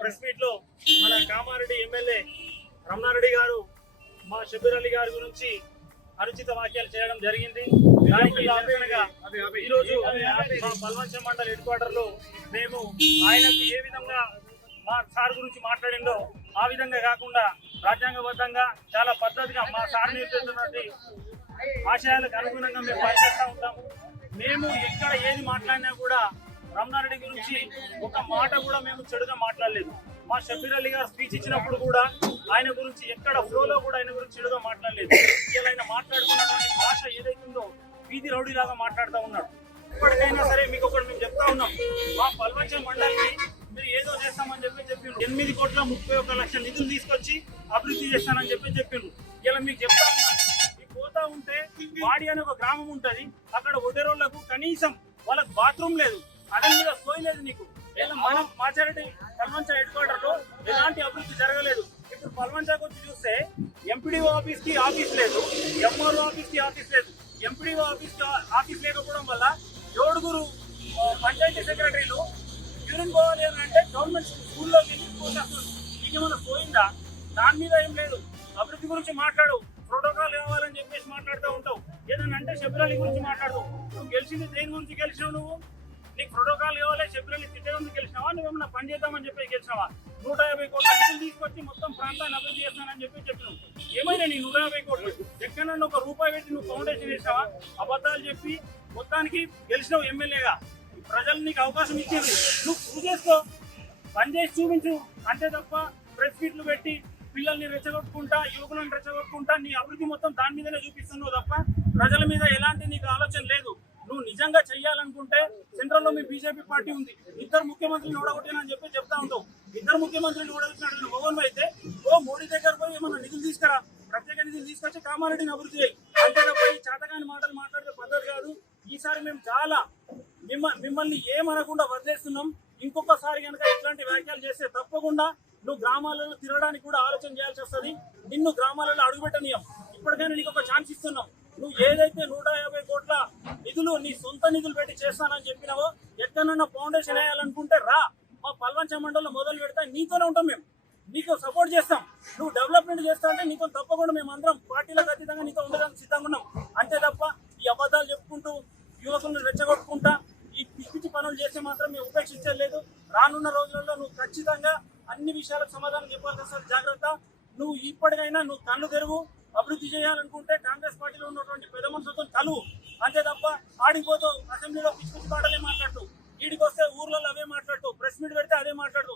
Press meet లో మన Kamareddy MLA Ramanareddy గారు మా షబీర్ అలీ గారి గురించి అనుచిత వ్యాఖ్యలు చేయడం జరిగింది. దానికి నిరసనగా ఈ రోజు మా బల్వంచ మండల్ హెడ్ క్వార్టర్ లో మేము ఆయనకు ఏ విధంగా మా సార్ గురించి మాట్లాడిందో ఆ విధంగా కాకుండా రాజ్యాంగబద్ధంగా చాలా పద్ధతిగా మా సార్ నేర్చుకున్నటువంటి ఆశయాలకు అనుగుణంగా మేము పనిచేస్తూ ఉంటాము. మేము ఎక్కడ ఏది మాట్లాడినా కూడా రమణారెడ్డి గురించి ఒక మాట కూడా మేము చెడుగా మాట్లాడలేదు. మా షబీర్ అలీ గారు స్పీచ్ ఇచ్చినప్పుడు కూడా ఆయన గురించి ఎక్కడ ఫ్లోలో కూడా ఆయన గురించి చెడుగా మాట్లాడలేదు. ఇలా ఆయన మాట్లాడుతున్నటువంటి భాష ఏదైతుందో వీధి రౌడీలాగా మాట్లాడుతూ ఉన్నాడు. ఇప్పటికైనా సరే మీకు ఒకటి మేము చెప్తా ఉన్నాం, మా బల్వంచ మండలిని మీరు ఏదో చేస్తామని చెప్పిండు. 8,31,00,000 నిధులు తీసుకొచ్చి అభివృద్ధి చేస్తానని చెప్పిండు. ఇలా మీకు చెప్తా ఉన్నా, మీకు పోతా ఉంటే వాడి అనే ఒక గ్రామం ఉంటది, అక్కడ ఒడేరోళ్లకు కనీసం వాళ్ళకి బాత్రూమ్ లేదు, అదన్ మీద పోయలేదు. నీకు మనం మాచారెడ్డి పల్వంచ హెడ్ క్వార్టర్ లో ఎలాంటి అభివృద్ధి జరగలేదు. ఇప్పుడు పల్వంచకు వచ్చి చూస్తే ఎంపీడీఓ ఆఫీస్ కి ఆఫీస్ లేదు, ఎంఆర్ఓ ఆఫీస్ కి ఆఫీస్ లేదు. ఎంపీడీఓ ఆఫీస్ లేకపోవడం వల్ల 7 పంచాయతీ సెక్రటరీలు యూరిన్ పోవాలి అని అంటే గవర్నమెంట్ స్కూల్లో ఇంకేమైనా పోయిందా? దాని మీద ఏం లేదు. అభివృద్ధి గురించి మాట్లాడు, ప్రోటోకాల్ కావాలని చెప్పేసి మాట్లాడుతూ ఉంటావు. ఏదన్నా అంటే షబీర్ అలీ గురించి మాట్లాడు. నువ్వు గెలిచింది దేని గురించి గెలిచినావు? నువ్వు నీకు ప్రోటోకాల్ కావాలి, షబీర్ అలీ తిట్టేందుకు గెలిచినావా? నువ్వేమన్నా పని చేద్దామని చెప్పి గెలిచినావా? 150 కోట్ల నిధులు తీసుకొచ్చి మొత్తం ప్రాంతాన్ని అభివృద్ధి చేస్తానని చెప్పినావు. ఏమైనా నీ 150 కోట్లు ఎక్కడన్నా ఒక రూపాయి పెట్టి నువ్వు ఫౌండేషన్ చేసినావా? అబద్ధాలు చెప్పి మొత్తానికి గెలిచినావు ఎమ్మెల్యేగా. ప్రజలు నీకు అవకాశం ఇచ్చింది, నువ్వు ప్రూవ్ చేసుకో, పని చేసి చూపించు. అంతే తప్ప ప్రెస్ మీట్లు పెట్టి పిల్లల్ని రెచ్చగొట్టుకుంటా, యువకులను రెచ్చగొట్టుకుంటా నీ అభివృద్ధి మొత్తం దాని మీదనే చూపిస్తున్నావు తప్ప ప్రజల మీద ఎలాంటి నీకు ఆలోచన లేదు. నువ్వు నిజంగా చెయ్యాలనుకుంటే సెంట్రల్ లో మీ బీజేపీ పార్టీ ఉంది, 2 ముఖ్యమంత్రులు ఓడగొట్టినని చెప్తా ఉంటావు. 2 ముఖ్యమంత్రులు ఓడగొట్టినట్టు భగవన్ అయితే మోడీ దగ్గర పోయి ఏమన్నా నిధులు తీసుకురా, ప్రత్యేక నిధులు తీసుకొచ్చి కామారెడ్డిని అభివృద్ధి చేయి. అంతే తప్ప ఈ చేతగాని మాటలు మాట్లాడే పద్ధతి కాదు. ఈసారి మేము చాలా మిమ్మల్ని ఏమనకుండా వదిలేస్తున్నాం. ఇంకొకసారి కనుక ఇట్లాంటి వ్యాఖ్యలు చేస్తే తప్పకుండా నువ్వు గ్రామాలలో తిరగడానికి కూడా ఆలోచన చేయాల్సి వస్తుంది. నిన్ను గ్రామాలలో అడుగుపెట్టనీయం. ఇప్పటికైనా నీకు ఒక ఛాన్స్ ఇస్తున్నాం. నువ్వు ఏదైతే 150 కోట్ల నిధులు నీ సొంత నిధులు పెట్టి చేస్తానని చెప్పినావో, ఎక్కడన్నా ఫౌండేషన్ వేయాలనుకుంటే రా, మా పల్వంచ మండలంలో మొదలు పెడతా, నీతోనే ఉంటాం. మేము నీకు సపోర్ట్ చేస్తాం. నువ్వు డెవలప్మెంట్ చేస్తా అంటే నీతో తప్పకుండా మేము అందరం పార్టీలకు అతీతంగా నీతో ఉండడానికి సిద్ధంగా ఉన్నాం. అంతే తప్ప ఈ అబద్ధాలు చెప్పుకుంటూ యువకులను రెచ్చగొట్టుకుంటా ఈ పిచ్చి పనులు చేస్తే మాత్రం మేము ఉపేక్షించలేదు. రానున్న రోజులలో నువ్వు ఖచ్చితంగా అన్ని విషయాలకు సమాధానం చెప్పాల్సి వస్తుంది. జాగ్రత్త. నువ్వు ఇప్పటికైనా నువ్వు కళ్ళు తెరువు. అభివృద్ధి చేయాలనుకుంటే కాంగ్రెస్ పార్టీలో ఉన్నటువంటి పెద్ద మనుషులతో కలువు. అంతే తప్ప ఆడిపోతావు. అసెంబ్లీలో పిచ్చి పిచ్చి మాటలే మాట్లాడుతూ, ఈడికి వస్తే ఊర్లలో అవే మాట్లాడుతూ, ప్రెస్ మీట్ పెడితే అదే మాట్లాడుతూ.